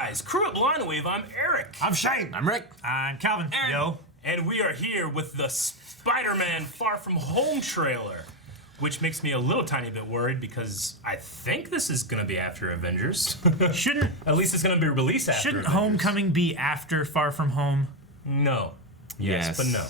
guys? Crew at Blind Wave, I'm Eric. I'm Shane. I'm Rick. I'm Calvin. Aaron. Yo. And we are here with the Spider-Man Far From Home trailer, which makes me a little tiny bit worried because I think this is gonna be after Avengers. Shouldn't At least it's gonna be released after Shouldn't Avengers. Homecoming be after Far From Home? No. Yes, but no.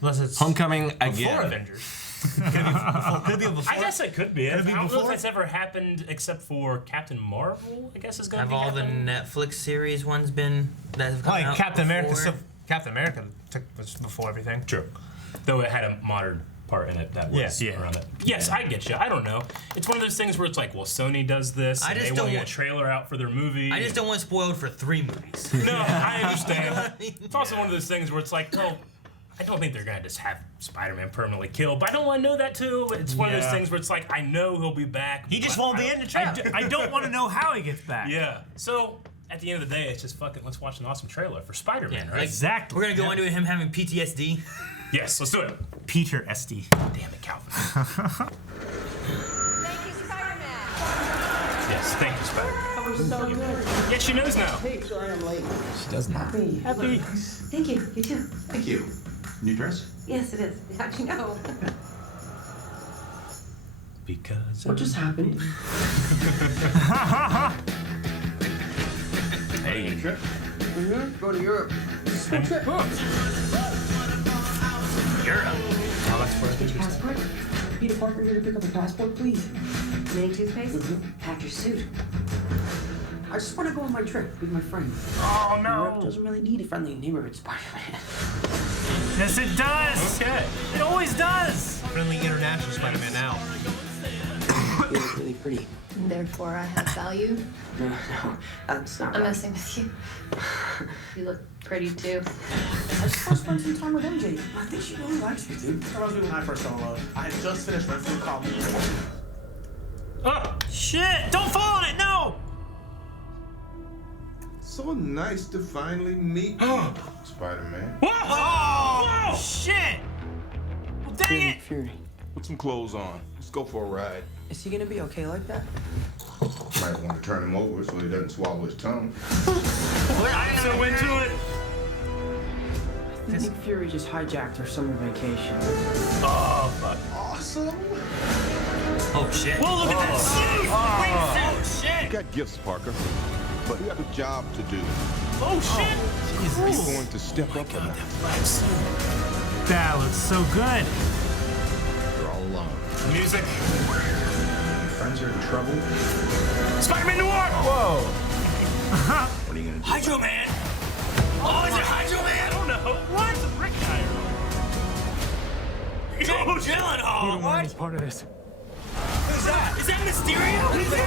Unless it's Homecoming Before again. Avengers. Could it be before? I guess it could be. I it be don't know before? if that's ever happened except for Captain Marvel, I guess is gonna Have be all the happening. Netflix series ones been that have come Like out Captain America. before? Captain America was before everything. True. Though it had a modern part in it that was Yeah. around it. Yes, I get you. I don't know. It's one of those things where it's like, well, Sony does this, I and just they don't want to get a want- trailer out for their movie. I just don't want spoiled for 3 movies. No, I understand. It's also one of those things where it's like, oh, I don't think they're gonna just have Spider-Man permanently killed, but I don't want to know that too. It's one of those Yeah. things where it's like, I know he'll be back. He just but won't be in the trap. I don't want to know how he gets back. Yeah. So at the end of the day, it's just fucking let's watch an awesome trailer for Spider-Man, Yeah, right? like- Exactly. We're gonna go into him having PTSD. Yes, let's do it. Peter SD. Damn it, Calvin. Thank you, Spider-Man. Yes, thank you, Spider-Man. That was so good. Yeah, she knows now. Hey, sorry I'm late. She does not. Happy. Thank you. You too. Thank you. New dress? Yes, it is. How'd you know? Because What just happened? hey, Trip? Go to Europe. School trip. Europe. Oh, that's where Get your passport. Peter Parker here to pick up a passport, please. Mini toothpaste. Pack your suit. I just want to go on my trip with my friend. Oh Europe no. doesn't really need a friendly neighborhood Spider-Man. Yes, it does. Okay. It always does. Friendly international Spider-Man now. You look really pretty. Therefore, I have value. No, that's not I'm right. messing with you. You look pretty too. I just want to spend some time with MJ. I think she really likes me, dude. That reminds me when I first fell in love. I had just finished my food call. Oh, Shit! Don't fall on it. No. So nice to finally meet you, Spider-Man. Oh shit! Well, dang it! Fury. Put some clothes on. Let's go for a ride. Is he gonna be okay like that? Might want to turn him over so he doesn't swallow his tongue. I'm so into it. I think Fury just hijacked her summer vacation. Oh, fuck. Awesome. Oh shit. Whoa, look at that suit! Oh shit. You got gifts, Parker, but you have a job to do. Oh, shit! You're going to step up or not. That looks so good. You're all alone. Music. Your friends are in trouble. Spider-Man Noir! Whoa. What are you gonna do? Hydro Man. Oh, is it Hydro I Man? don't know. What? It's a brick guy. Jake Gyllenhaal. What? Part of this. Who's that? Is that Mysterio? Who's that?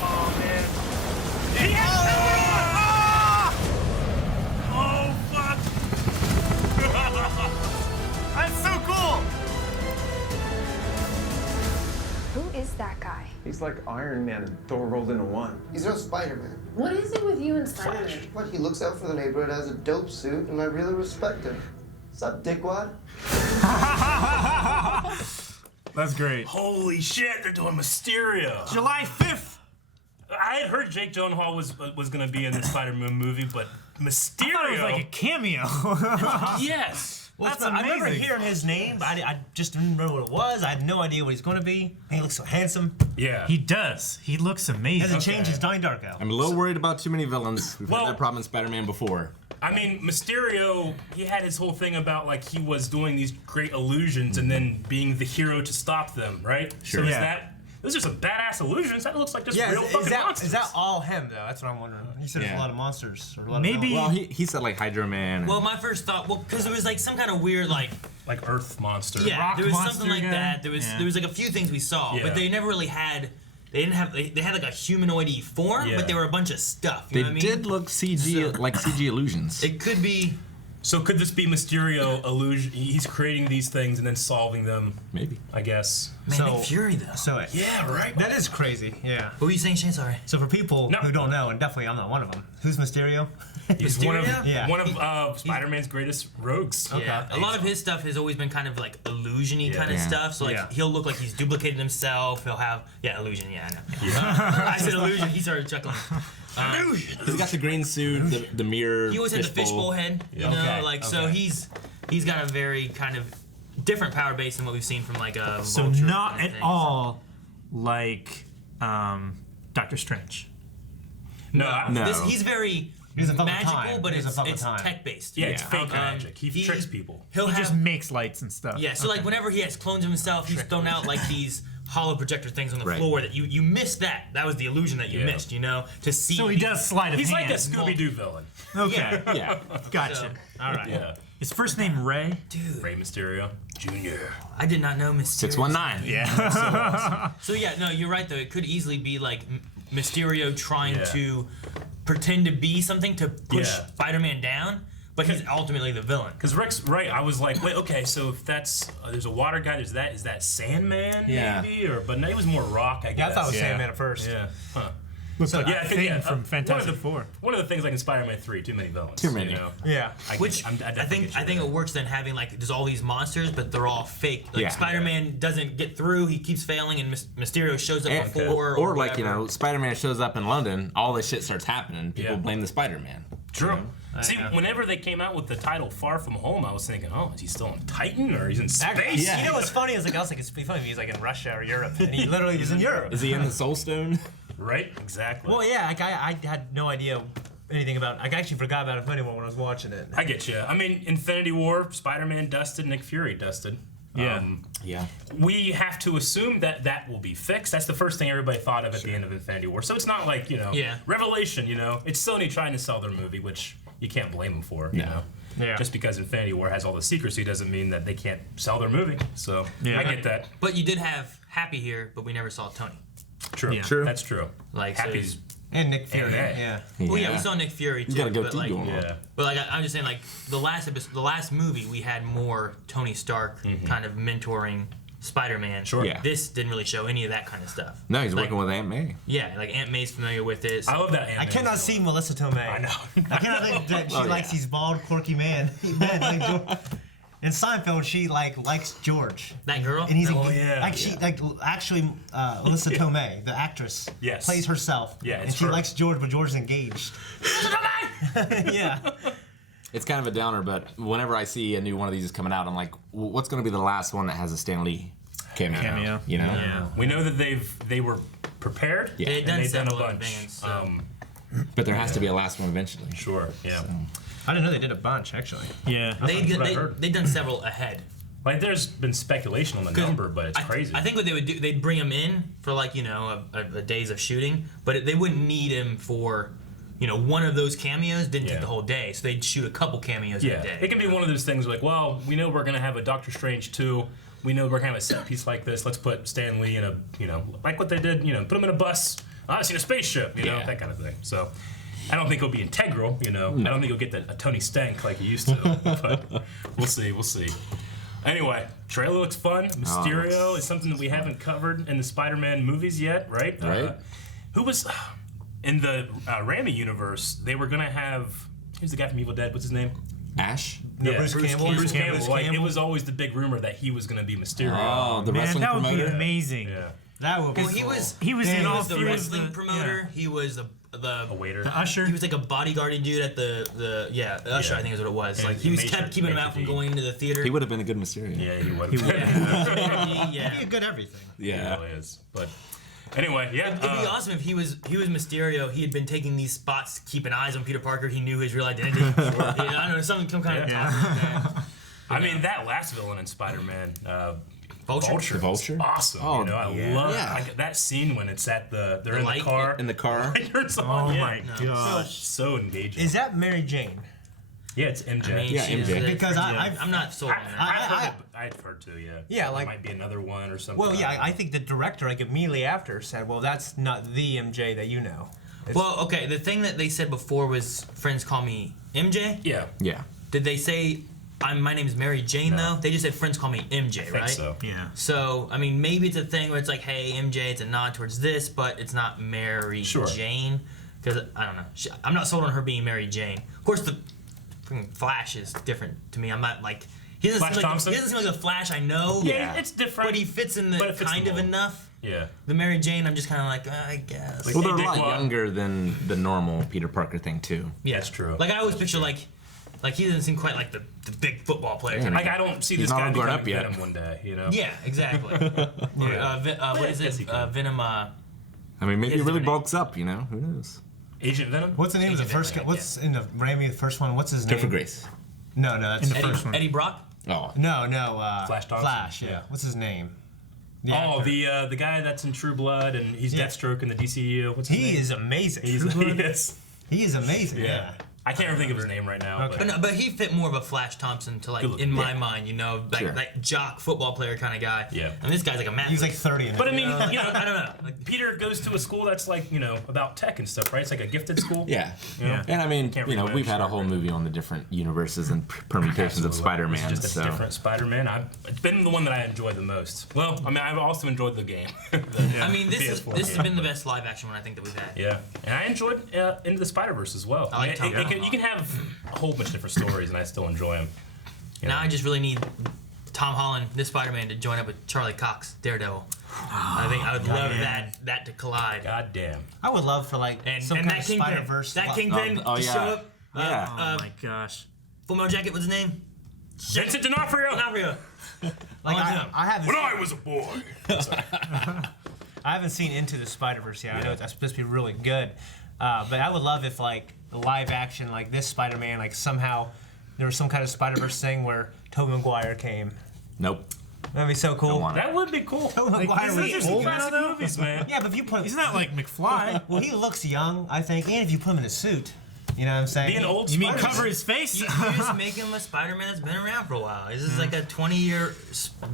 Oh, man. Oh fuck! That's so cool. Who is that guy? He's like Iron Man and Thor rolled into one. He's no Spider-Man. What is it with you and Spider-Man? What, he looks out for the neighborhood, has a dope suit, and I really respect him. What's up, dickwad? That's great. Holy shit, they're doing Mysterio. July 5th. I had heard Jake Gyllenhaal was gonna be in the Spider-Man movie, but Mysterio. I thought it was like a cameo. Yes. Well, That's I remember amazing. hearing his name, but I just didn't remember what it was. I had no idea what he's going to be. He looks so handsome. Yeah. He does. He looks amazing. Hasn't changed his Donnie Darko. I'm a little worried about too many villains. We've Well- had that problem in Spider-Man before. I mean, Mysterio, he had his whole thing about like he was doing these great illusions and then being the hero to stop them, right? Sure. So is Yeah. that those are some badass illusions? That looks like just Yeah, real fucking monsters. is that all him, though? That's what I'm wondering. He said there's Yeah. a lot of monsters. Or a lot Maybe- Of Well, he said like Hydro Man. Well, my first thought, because there was like some kind of weird like, like Earth monster? yeah, rock there was monster something like guy? that. There was Yeah. there was like a few things we saw, Yeah. but they never really had. They didn't have. They had like a humanoid-y form, Yeah. but they were a bunch of stuff. You they know what I mean? did look CG, So- like CG illusions. It could be. So could this be Mysterio illusion? He's creating these things and then solving them, Maybe. I guess. Man, Nick Fury though. So Yeah, right. that is crazy. Yeah. What were you saying, Shane? Sorry. So for people No. who don't know, and definitely I'm not one of them, who's Mysterio? He's one of Yeah. Spider-Man's greatest rogues. Yeah, a lot of his stuff has always been kind of like illusion-y kind of Yeah. stuff. So like Yeah. he'll look like he's duplicated himself. He'll have illusion. Yeah, I know. I said illusion. He started chuckling. He's got the green suit, the mirror. He always had the fishbowl head. You know, Okay, like so okay. he's got a very kind of different power base than what we've seen from like a So Vulture not kind of at thing. all like Doctor Strange. No, No. He's very He's above the magical, time. but He's it's above the time. tech-based. yeah, it's Yeah. fake magic. He tricks people. He'll He have just makes lights and stuff. Yeah, so like whenever he has clones of himself, he's thrown out like these hollow projector things on the Right. floor that you missed that. That was the illusion that you Yeah. missed, you know? To see So he does sleight of He's hand. like a Scooby-Doo villain. Okay, Yeah. gotcha. So, All right. Yeah. His first name Ray. dude, Rey Mysterio Jr. I did not know Mysterio. 619. Yeah. So yeah, no, you're right though. It could easily be like Mysterio trying Yeah. to pretend to be something to push Yeah. Spider-Man down, but he's ultimately the villain. Because Rick's right. I was like, wait, okay, so if that's there's a water guy, is that Sandman Yeah. maybe, but no, he was more rock. I guess. Yeah, I thought it was Yeah. Sandman at first. Yeah. Huh. Looks like Yeah, a 'cause, thing yeah, from Fantastic one Four. One of the things like in Spider-Man 3, too many villains. Too many. You know? Yeah. Which I I definitely think get you it there. works than having like there's all these monsters, but they're all fake. Like Yeah. Spider-Man doesn't get through; he keeps failing, and Mysterio shows up And- before. or like, whatever. Spider-Man shows up in London, all this shit starts happening. People Yeah. blame the Spider-Man. True. See, whenever they came out with the title "Far From Home," I was thinking, oh, is he still on Titan or he's in space? You know what's funny? I was like, it's pretty funny if he's like in Russia or Europe, and he literally was in Europe. Is he in the Soul Stone? Right? Exactly. Well, yeah, like I had no idea anything about. I actually forgot about Infinity War when I was watching it. I get you. I mean, Infinity War, Spider-Man dusted, Nick Fury dusted. Yeah. Yeah. We have to assume that that will be fixed. That's the first thing everybody thought of at the end of Infinity War. So it's not like, Yeah. revelation, It's Sony trying to sell their movie, which you can't blame them for, you know? Yeah. Just because Infinity War has all the secrecy doesn't mean that they can't sell their movie. So Yeah. I get that. But you did have Happy here, but we never saw Tony. True. Yeah. True. That's true. Like, so Happy's. And Nick Fury. Yeah. Yeah. Well, yeah, we saw Nick Fury too. got a but goatee like, going on. Yeah. But like, I'm just saying, like the last movie, we had more Tony Stark kind of mentoring Spider-Man. Sure. Yeah. This didn't really show any of that kind of stuff. No, he's Like, working with Aunt May. Yeah, like Aunt May's familiar with it. I love that. I cannot see Melissa Tomei. I know. I cannot think that she likes these bald, quirky men. In Seinfeld, she likes George, that girl. and he's Oh, yeah. like she like actually Melissa Tomei, the actress, Yes. plays herself. Yeah, and it's she her. likes George, but George's engaged. Yeah. It's kind of a downer, but whenever I see a new one of these coming out, I'm like, what's going to be the last one that has a Stan Lee cameo? You know? Yeah. We know that they were prepared. Yeah. They've done and they've done a several bunch. bands. So. But there has to be a last one eventually. Sure. Yeah. I didn't know they did a bunch actually. Yeah. They've done several ahead. Like there's been speculation on the number, but it's crazy. I think what they would do, they'd bring him in for like a days of shooting, but they wouldn't need him for one of those cameos. Didn't take the whole day, so they'd shoot a couple cameos in a day. It could be one of those things like, well, we know we're gonna have a Doctor Strange 2. We know we're gonna have a set piece like this. Let's put Stan Lee in a, like what they did, put him in a bus. I seen a spaceship, that kind of thing. So I don't think it'll be integral, I don't think he'll get a Tony Stank like he used to. But we'll see. Anyway, trailer looks fun. Mysterio is something that we haven't covered in the Spider-Man movies yet, right? Right. Who was in the Raimi universe? They were gonna have who's the guy from Evil Dead? What's his name? Ash? Bruce Campbell. Bruce Campbell. Like, it was always the big rumor that he was gonna be Mysterio. Oh, the Man, wrestling that would be promoter? amazing. Yeah. That would be. Well, He was in all the three of wrestling the- promoter. He was the A waiter. The usher. He was like a bodyguarding dude at the usher. I think is what it was. And Like he was Major- kept keeping him out from Major D. going into the theater. He would have been a good Mysterio. Yeah, he would. yeah. Be a good everything. He really is. But anyway, yeah. It'd be awesome if he was Mysterio. He had been taking these spots, keeping eyes on Peter Parker. He knew his real identity. I don't know, some kind of Yeah. topic like that. I mean, that last villain in Spider-Man, Vulture. The Vulture? Awesome. Oh, I yeah. love Yeah. like, that scene when it's at they're in light the car. In the car? Turns Oh on, yeah. my gosh. So engaging. Is that Mary Jane? Yeah, it's MJ. I mean, Yeah, she's MJ. Because I've- I'm not sold on that. I've heard too, yeah. Yeah, like- There might be another one or something. Well, yeah, I think the director, like immediately after, said, "Well, that's not the MJ that you know." Well, okay. The thing that they said before was friends call me MJ. Yeah. Yeah. Did they say my name's Mary Jane though. They just said friends call me MJ, right? So. Yeah. So, I mean, maybe it's a thing where it's like, hey, MJ, it's a nod towards this, but it's not Mary Jane. Because, I don't know. I'm not sold on her being Mary Jane. Of course, the freaking Flash is different to me. I'm not like... He doesn't seem like the Flash I know. Yeah, it's different. But he fits in the kind of enough. Yeah. The Mary Jane, I'm just kind of like, I guess. Well, they're a lot younger than the normal Peter Parker thing, too. Yeah, that's true. Like, I always picture, like he doesn't seem quite like the big football player. Yeah, like, I don't see this guy becoming Venom one day, you know? Yeah, exactly. What is it? Venom, I mean, maybe it really bulks up, you know? Who knows? Agent Venom? What's the name of the first guy? What's in the Raimi, the first one? What's his name? Topher Grace. No, that's In the first one. Eddie Brock? Oh. No. Flash Thompson? Flash, yeah. What's his name? The the guy that's in True Blood and he's Deathstroke in the DCU. What's his name? He is amazing. He is. He is amazing. Yeah. I can't even think of his name right now. Okay. But he fit more of a Flash Thompson to, like, in my mind, you know, like that jock football player kind of guy. Yeah. And this guy's like a math. He's like 30 in it. But I mean, I don't know. Like, Peter goes to a school that's like, you know, about tech and stuff, right? It's like a gifted school. Yeah. You know? And I mean, Can't you know, read we've had a much. whole movie on the different universes and permutations of Spider-Man. It's just a so. different Spider-Man. It's been the one that I enjoyed the most. Well, I mean, I've also enjoyed the game. I mean, this has been the best live action one I think that we've had. Yeah, and I enjoyed Into the Spider-Verse as well. I like Tom Holland. You can have a whole bunch of different stories, and I still enjoy them. Now I just really need Tom Holland, this Spider-Man, to join up with Charlie Cox, Daredevil. I think I would love that to collide. God damn. I would love for like some kind of Kingpin, Spider-Verse. that Kingpin to show up. Yeah. Oh my gosh. Full Metal Jacket, what's his name? Vincent D'Onofrio. Like I haven't. When I was a boy. I haven't seen Into the Spider-Verse yet. I know that's supposed to be really good, but I would love if like the live action, like this Spider-Man, like somehow there was some kind of Spider-Verse thing where Tobey Maguire came. Nope. That'd be so cool. That would be cool. Tobey Maguire These was are old classic now, though. Movies, man. Yeah, but if you put He's not like McFly. well, he looks young, I think, and if you put him in a suit, you know what I'm saying? Being old. You mean Spider-Man. cover his face? You just make him a Spider-Man that's been around for a while. This is like a 20-year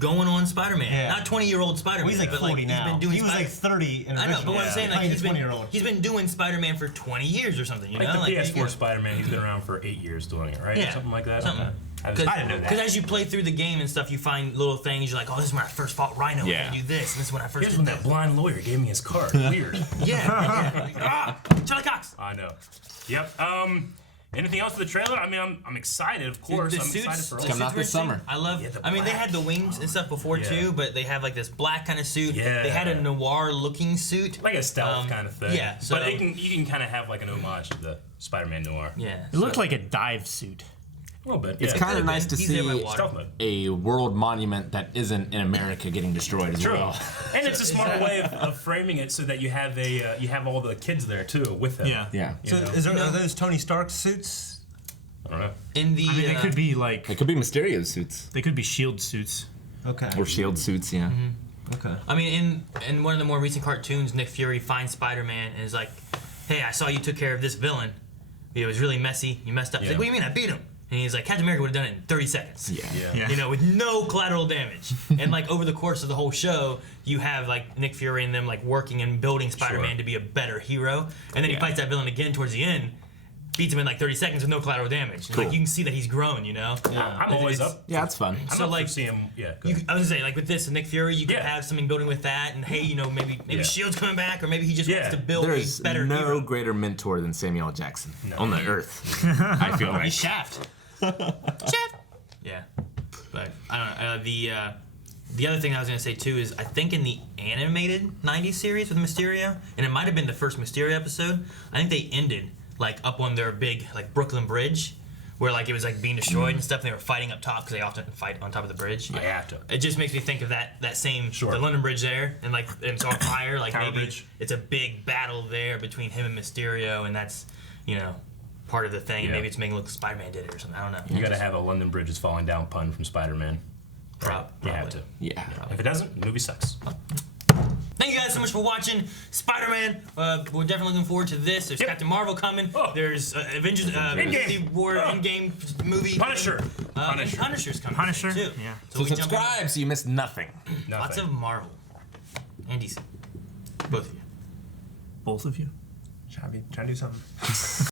going on Spider-Man. Yeah. Not 20-year-old Spider-Man. Well, he's like but 40 now. He's been doing He was like 30 in the I know, but what I'm saying, like he's 20-year-old. he's been doing Spider-Man for 20 years or something. You Like know, the like PS4 Spider-Man, he's been around for 8 years doing it, right? Yeah. Something like that. Something. Okay. I didn't know that. Because as you play through the game and stuff, you find little things. You're like, oh, this is when I first fought Rhino. Yeah. And I do this. And this is when I first Here's did when that blind lawyer gave me his card. Weird. Yeah. Charlie Cox. I know. Yep. Anything else for the trailer? I mean, I'm excited, of course. The I'm excited suits, for the all Coming suits out were this interesting. summer. I love. Yeah, the I mean, they black. had the wings and stuff before too, but they have like this black kind of suit. Yeah. They had a noir-looking suit. like a stealth kind of thing. Yeah. So but you can kind of have like an homage to the Spider-Man noir. yeah. It looked like a dive suit. A little bit. It's yeah. kind of nice to He's there by see water. Stealth mode. a world monument that isn't in America getting destroyed as True. well. And it's a smart way of framing it so that you have you have all the kids there too with them. Yeah. Yeah. So are those Tony Stark suits? I don't know. In the I mean, they could be like It could be Mysterio suits. they could be shield suits. Okay. Or shield suits, yeah. Okay. I mean, in one of the more recent cartoons, Nick Fury finds Spider-Man and is like, "Hey, I saw you took care of this villain. It was really messy. You messed up." He's like, "What do you mean? I beat him." And he's like, "Captain America would have done it in 30 seconds." Yeah. You know, with no collateral damage. And like over the course of the whole show, you have like Nick Fury and them like working and building Spider-Man to be a better hero. And then he fights that villain again towards the end, beats him in like 30 seconds with no collateral damage. And, like you can see that he's grown, you know? I'm always up. Yeah, it's fun. I'm So, up like, for seeing. Yeah. Go You, ahead. I was gonna say, like with this Nick Fury, you could Yeah. have something building with that, and hey, you know, maybe Yeah. Shield's coming back, or maybe he just wants to build There's a better no hero. greater mentor than Samuel L. Jackson on the earth. I feel like. He's Shaft. Yeah, but I don't know. The other thing I was gonna say too is I think in the animated '90s series with Mysterio, and it might have been the first Mysterio episode. I think they ended like up on their big like Brooklyn Bridge, where like it was like being destroyed and stuff. And they were fighting up top because they often fight on top of the bridge. I have to. It just makes me think of that same Sure. the London Bridge there, and like and it's on fire. Like Tower maybe Bridge. it's a big battle there between him and Mysterio, and that's part of the thing. And Yeah. maybe it's making it look like Spider-Man did it or something. I don't know. You got to have a London Bridge is falling down pun from Spider-Man. You have to. Yeah. If it doesn't, the movie sucks. Thank you guys so much for watching Spider-Man. We're definitely looking forward to this. There's Captain Marvel coming. Oh. There's Avengers Infinity War Endgame movie. Punisher. And Punisher's coming. Punisher? too. Yeah. So So we jump in. subscribe so you miss nothing. Lots Nothing. of Marvel. And DC. Both of you. Both of you. Trying to do something.